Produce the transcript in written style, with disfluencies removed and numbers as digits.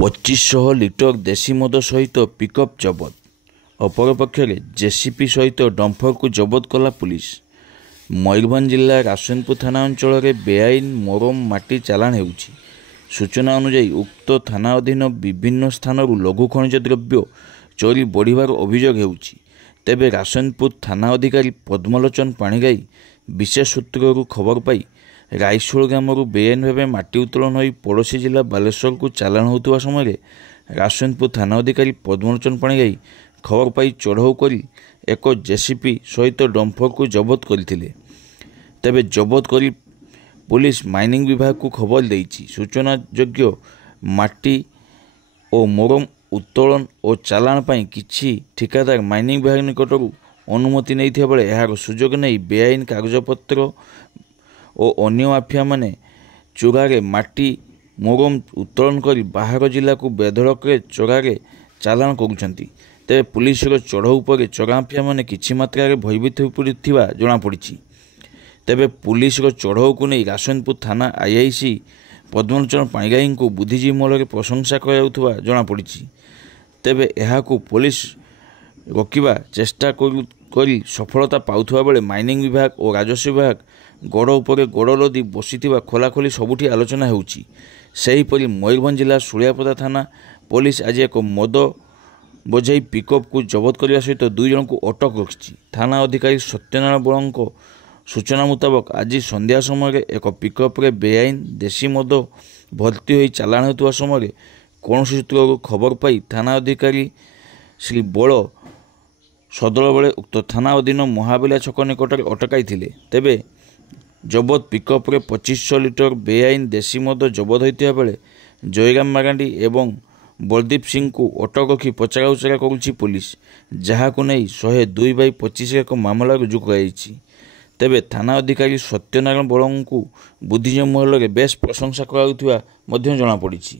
2500 লিଟର ଦେଶୀ ମଦ ସହିତ ପିକଅପ୍ ଜବତ। ଅପରପକ୍ଷରେ ଜେସିପି ସହିତ ଡମ୍ଫରକୁ ଜବତ କଲା ପୁଲିସ। ମୟୂରଭଞ୍ଜ ଜିଲ୍ଲା ରାସନପୁର ଥାନା ଅଞ୍ଚଳରେ ବେଆଇନ ମୋରମ ମାଟି ଚାଲାଣ ହେଉଛି। ସୂଚନା ଅନୁଯାୟୀ ଉକ୍ତ ଥାନା ଅଧୀନ ବିଭିନ୍ନ ସ୍ଥାନରୁ ଲଘୁ ଖଣିଜ ଦ୍ରବ୍ୟ ଚୋରି ବଢ଼ିବାର ଅଭିଯୋଗ ହେଉଛି। ତେବେ ରାସନପୁର ଥାନା ଅଧିକାରୀ ପଦ୍ମଲୋଚନ ପାଣିଗ୍ରାହୀ ବିଶେଷ ସୂତ୍ରରୁ ଖବର ପାଇ ରାଇଶୋଳ ଗ୍ରାମରୁ ବେଆଇନ ଭାବେ ମାଟି ଉତ୍ତୋଳନ ହୋଇ ପଡ଼ୋଶୀ ଜିଲ୍ଲା ବାଲେଶ୍ୱରକୁ ଚାଲାଣ ହେଉଥିବା ସମୟରେ ରାସନପୁର ଥାନା ଅଧିକାରୀ ପଦ୍ମଲୋଚନ ପାଣିଗ୍ରାହୀ ଖବର ପାଇ ଚଢ଼ଉ କରି ଏକ ଜେସିପି ସହିତ ଡମ୍ଫରକୁ ଜବତ କରିଥିଲେ। ତେବେ ଜବତ କରି ପୁଲିସ ମାଇନିଂ ବିଭାଗକୁ ଖବର ଦେଇଛି। ସୂଚନାଯୋଗ୍ୟ ମାଟି ଓ ମୋରମ ଉତ୍ତୋଳନ ଓ ଚାଲାଣ ପାଇଁ କିଛି ଠିକାଦାର ମାଇନିଂ ବିଭାଗ ନିକଟରୁ ଅନୁମତି ନେଇଥିବା ବେଳେ ଏହାର ସୁଯୋଗ ନେଇ ବେଆଇନ କାଗଜପତ୍ର ଓ ଅନ୍ୟ ମାଫିଆମାନେ ଚୋରାରେ ମାଟି ମୋରମ ଉତ୍ତୋଳନ କରି ବାହାର ଜିଲ୍ଲାକୁ ବେଧଡ଼କରେ ଚୋରାରେ ଚାଲାଣ କରୁଛନ୍ତି। ତେବେ ପୁଲିସର ଚଢ଼ଉ ପରେ ଚୋରା ମାଫିଆମାନେ କିଛି ମାତ୍ରାରେ ଭୟଭୀତ ହୋଇପଡ଼ିଥିବା ଜଣାପଡ଼ିଛି। ତେବେ ପୁଲିସର ଚଢ଼ଉକୁ ନେଇ ରାସନପୁର ଥାନା ଆଇଆଇସି ପଦ୍ମଲୋଚନ ପାଣିଗ୍ରାହୀଙ୍କୁ ବୁଦ୍ଧିଜୀବୀ ମହଲରେ ପ୍ରଶଂସା କରାଯାଉଥିବା ଜଣାପଡ଼ିଛି। ତେବେ ଏହାକୁ ପୁଲିସ ରୋକିବା ଚେଷ୍ଟା କରି ସଫଳତା ପାଉଥିବା ବେଳେ ମାଇନିଂ ବିଭାଗ ଓ ରାଜସ୍ୱ ବିଭାଗ ଗୋଡ଼ ଉପରେ ଗୋଡ଼ ଲଦି ବସିଥିବା ଖୋଲାଖୋଲି ସବୁଠି ଆଲୋଚନା ହେଉଛି। ସେହିପରି ମୟୂରଭଞ୍ଜ ଜିଲ୍ଲା ଶୁଳିଆପଦା ଥାନା ପୋଲିସ ଆଜି ଏକ ମଦ ବୋଝେଇ ପିକଅପ୍କୁ ଜବତ କରିବା ସହିତ 2 ଜଣଙ୍କୁ ଅଟକ ରଖିଛି। ଥାନା ଅଧିକାରୀ ସତ୍ୟନାରାୟଣ ବଳଙ୍କ ସୂଚନା ମୁତାବକ ଆଜି ସନ୍ଧ୍ୟା ସମୟରେ ଏକ ପିକଅପ୍ରେ ବେଆଇନ ଦେଶୀ ମଦ ଭର୍ତ୍ତି ହୋଇ ଚାଲାଣ ହେଉଥିବା ସମୟରେ କୌଣସି ସୂତ୍ରରୁ ଖବର ପାଇ ଥାନା ଅଧିକାରୀ ଶ୍ରୀ ବଳ ସଦଳ ବେଳେ ଉକ୍ତ ଥାନା ଅଧୀନ ମହାବିଲା ଛକ ନିକଟରେ ଅଟକାଇଥିଲେ। ତେବେ ଜବତ ପିକଅପ୍ରେ 2500 ଲିଟର ବେଆଇନ ଦେଶୀ ମଦ ଜବତ ହୋଇଥିବା ବେଳେ ଜୟରାମ ମାରାଣ୍ଡି ଏବଂ ବଳଦୀପ ସିଂଙ୍କୁ ଅଟକ ରଖି ପଚରାଉଚରା କରୁଛି ପୁଲିସ, ଯାହାକୁ ନେଇ 102/25 ଏକ ମାମଲା ରୁଜୁ କରାଯାଇଛି। ତେବେ ଥାନା ଅଧିକାରୀ ସତ୍ୟନାରାୟଣ ବଳଙ୍କୁ ବୁଦ୍ଧିଜୀବୀ ମହଲରେ ବେଶ ପ୍ରଶଂସା କରାଯାଉଥିବା ମଧ୍ୟ ଜଣାପଡ଼ିଛି।